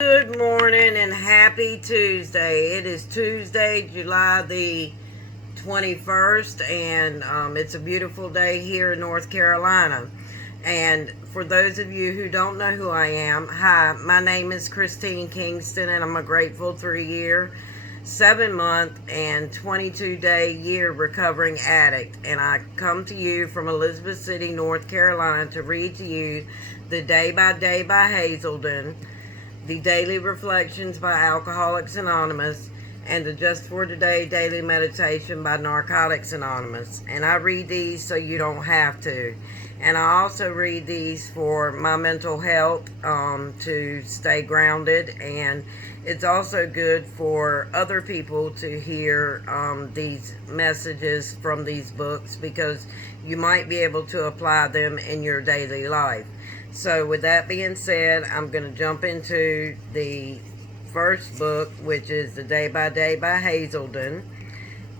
Good morning and happy Tuesday. It is Tuesday, July the 21st, and it's a beautiful day here in North Carolina. And for those of you who don't know who I am, hi, my name is Christine Kingston, and I'm a grateful 3-year, 7-month, and 22-day recovering addict. And I come to you from Elizabeth City, North Carolina, to read to you the Day by Day by Hazelden, the Daily Reflections by Alcoholics Anonymous, and the Just for Today Daily Meditation by Narcotics Anonymous. And I read these so you don't have to. And I also read these for my mental health, to stay grounded. And it's also good for other people to hear these messages from these books, because you might be able to apply them in your daily life. So with that being said, I'm going to jump into the first book, which is the Day by Day by Hazelden.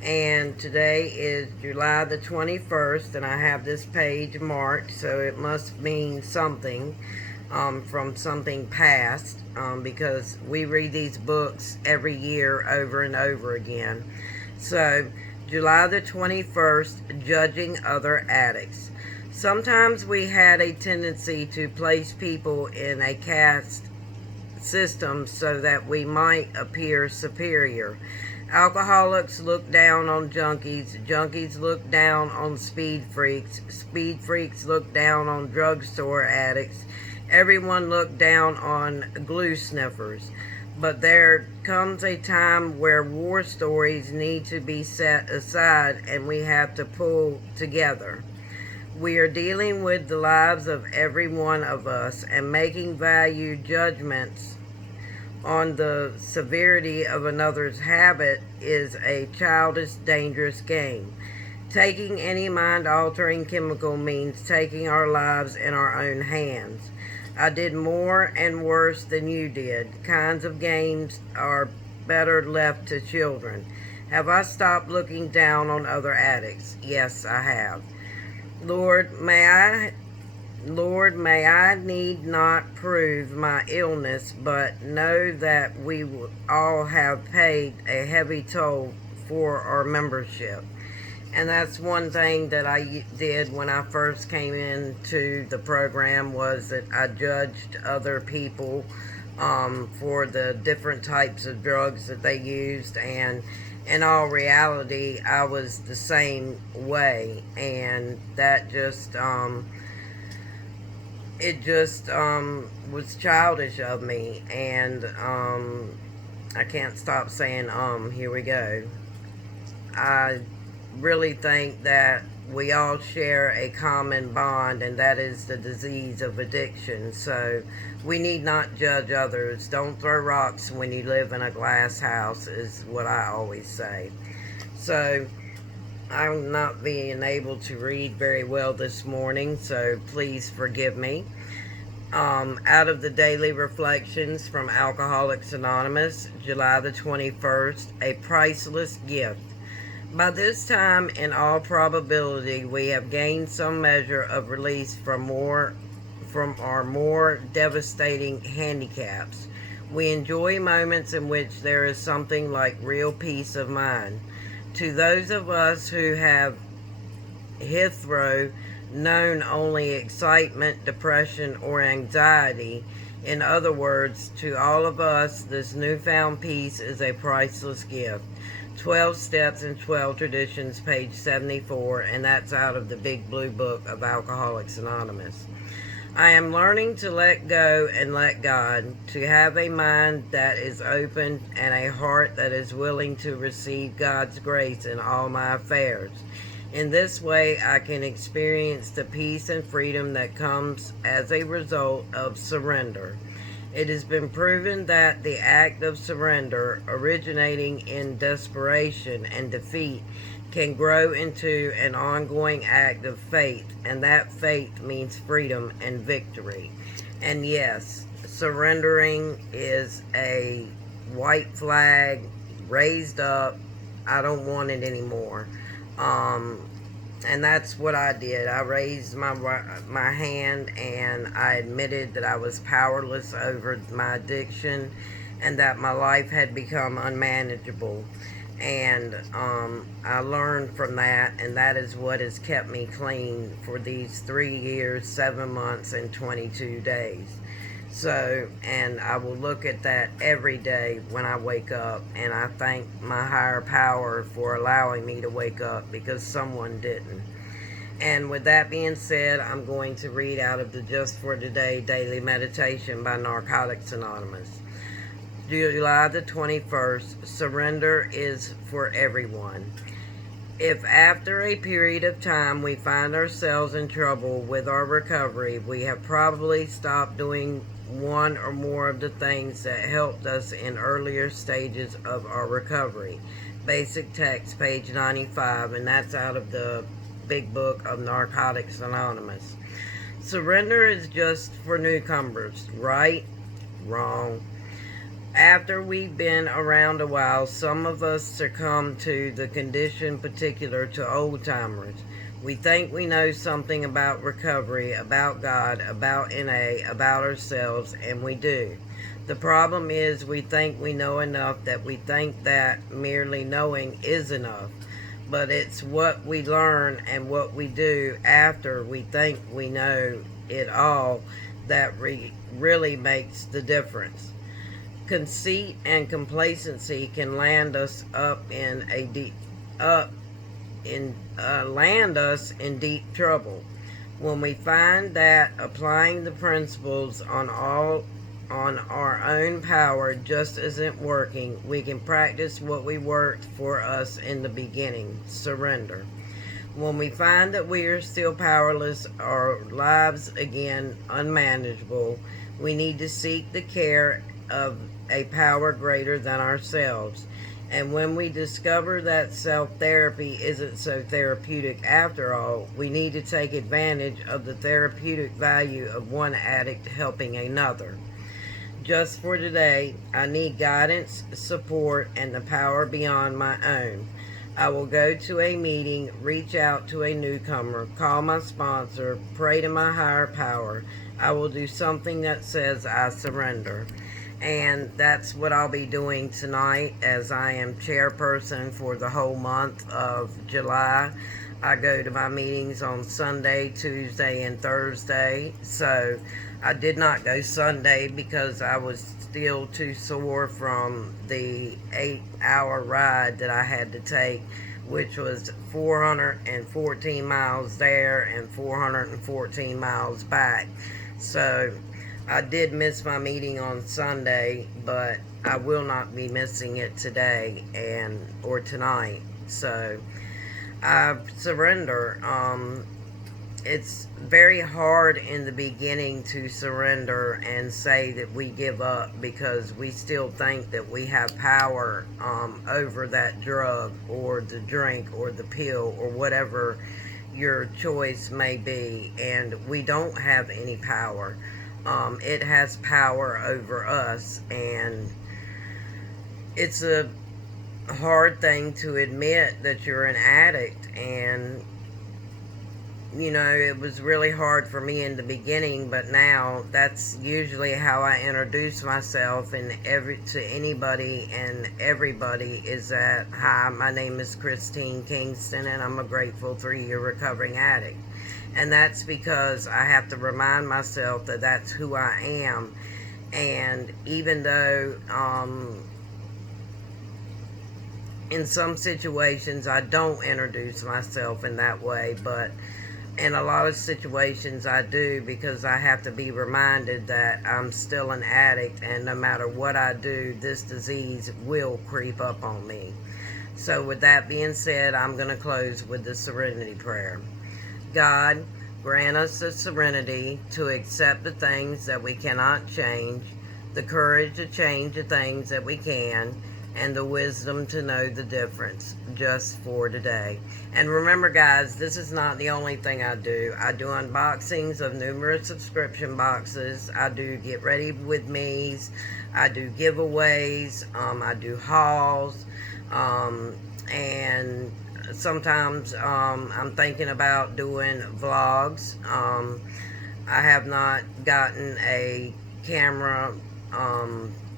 And today is July the 21st, and I have this page marked, so it must mean something from something past, because we read these books every year over and over again. So, July the 21st, Judging Other Addicts. Sometimes we had a tendency to place people in a caste system so that we might appear superior. Alcoholics look down on junkies, junkies look down on speed freaks look down on drugstore addicts, everyone looked down on glue sniffers. But there comes a time where war stories need to be set aside and we have to pull together. We are dealing with the lives of every one of us, and making value judgments on the severity of another's habit is a childish, dangerous game. Taking any mind-altering chemical means taking our lives in our own hands. I did more and worse than you did. Kinds of games are better left to children. Have I stopped looking down on other addicts? Yes, I have. Lord, may I need not prove my illness, but know that we all have paid a heavy toll for our membership. And that's one thing that I did when I first came into the program, was that I judged other people for the different types of drugs that they used, and in all reality, I was the same way, and that just, was childish of me, and, I can't stop saying, here we go. I really think that we all share a common bond, and that is the disease of addiction. So we need not judge others. Don't throw rocks when you live in a glass house, is what I always say. So I'm not being able to read very well this morning, so please forgive me. Out of the Daily Reflections from Alcoholics Anonymous, July the 21st, A Priceless Gift. By this time, in all probability, we have gained some measure of release from our more devastating handicaps. We enjoy moments in which there is something like real peace of mind. To those of us who have hitherto known only excitement, depression, or anxiety, in other words, to all of us, this newfound peace is a priceless gift. 12 Steps and 12 Traditions, page 74, and that's out of the Big Blue Book of Alcoholics Anonymous. I am learning to let go and let God, to have a mind that is open and a heart that is willing to receive God's grace in all my affairs. In this way, I can experience the peace and freedom that comes as a result of surrender. It has been proven that the act of surrender, originating in desperation and defeat, can grow into an ongoing act of faith, and that faith means freedom and victory. And yes, surrendering is a white flag raised up. I don't want it anymore. And that's what I did. I raised my hand and I admitted that I was powerless over my addiction and that my life had become unmanageable. And I learned from that, and that is what has kept me clean for these 3 years, 7 months, and 22 days. So, and I will look at that every day when I wake up, and I thank my higher power for allowing me to wake up because someone didn't. And with that being said, I'm going to read out of the Just for Today Daily Meditation by Narcotics Anonymous. July the 21st, surrender is for everyone. If after a period of time we find ourselves in trouble with our recovery, we have probably stopped doing one or more of the things that helped us in earlier stages of our recovery. Basic text, page 95, and that's out of the Big Book of Narcotics Anonymous. Surrender is just for newcomers, right? Wrong. After we've been around a while, some of us succumb to the condition particular to old-timers. We think we know something about recovery, about God, about NA, about ourselves, and we do. The problem is we think we know enough that we think that merely knowing is enough. But it's what we learn and what we do after we think we know it all that really makes the difference. Conceit and complacency can land us in deep trouble. When we find that applying the principles on our own power just isn't working, we can practice what we worked for us in the beginning: surrender. When we find that we are still powerless, our lives again unmanageable, we need to seek the care of a power greater than ourselves. And when we discover that self-therapy isn't so therapeutic after all, we need to take advantage of the therapeutic value of one addict helping another. Just for today, I need guidance, support, and the power beyond my own. I will go to a meeting, reach out to a newcomer, call my sponsor, pray to my higher power. I will do something that says I surrender. And that's what I'll be doing tonight, as I am chairperson for the whole month of July. I go to my meetings on Sunday, Tuesday, and Thursday. So I did not go Sunday because I was still too sore from the 8-hour ride that I had to take, which was 414 miles there and 414 miles back. So I did miss my meeting on Sunday, but I will not be missing it today or tonight. So I surrender. It's very hard in the beginning to surrender and say that we give up, because we still think that we have power over that drug or the drink or the pill or whatever your choice may be, and we don't have any power. It has power over us, and it's a hard thing to admit that you're an addict. And you know, it was really hard for me in the beginning, but now that's usually how I introduce myself and to anybody and everybody is that, hi, my name is Christine Kingston and I'm a grateful 3-year recovering addict. And that's because I have to remind myself that that's who I am. And even though in some situations I don't introduce myself in that way, but in a lot of situations I do, because I have to be reminded that I'm still an addict, and no matter what I do, this disease will creep up on me. So with that being said, I'm going to close with the serenity prayer. God, grant us the serenity to accept the things that we cannot change, the courage to change the things that we can, and the wisdom to know the difference, just for today. And remember, guys, this is not the only thing I do. I do unboxings of numerous subscription boxes. I do get ready with me's. I do giveaways. I do hauls. And sometimes I'm thinking about doing vlogs. I have not gotten a camera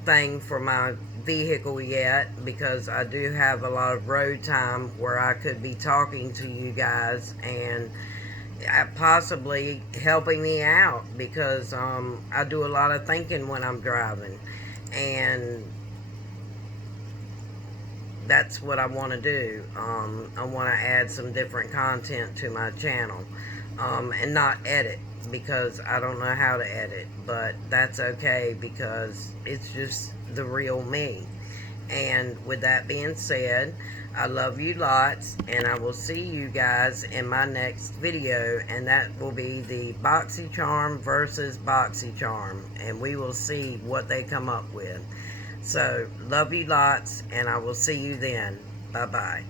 thing for my vehicle yet, because I do have a lot of road time where I could be talking to you guys and possibly helping me out, because I do a lot of thinking when I'm driving, and that's what I want to do. I want to add some different content to my channel, and not edit, because I don't know how to edit, but that's okay, because it's just the real me. And with that being said, I love you lots, and I will see you guys in my next video, and that will be the BoxyCharm versus BoxyCharm, and we will see what they come up with. So, love you lots, and I will see you then. Bye-bye.